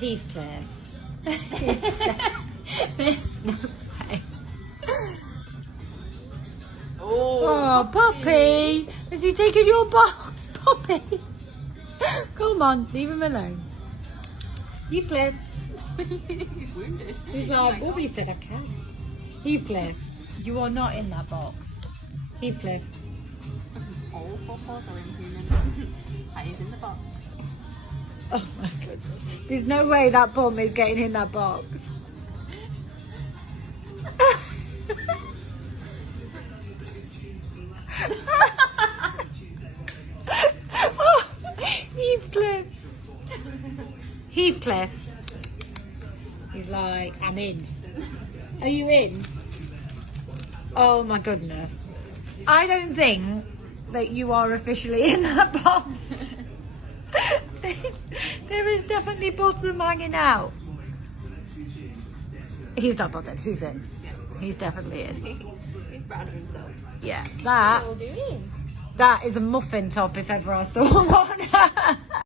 Heathcliff. There's no way. Oh, Poppy! Has he taken your box, Poppy? Come on, leave him alone. Heathcliff. He's wounded. He's like, Bobby said I can. Heathcliff, you are not in that box. Heathcliff. All four paws are inhuman. He's in the box. Oh my goodness. There's no way that bum is getting in that box. Oh, Heathcliff. Heathcliff. He's like, I'm in. Are you in? Oh my goodness. I don't think that you are officially in that box. There is definitely bottom hanging out. He's not bothered. He's in. He's definitely in. He's proud of himself. Yeah, that is a muffin top if ever I saw one.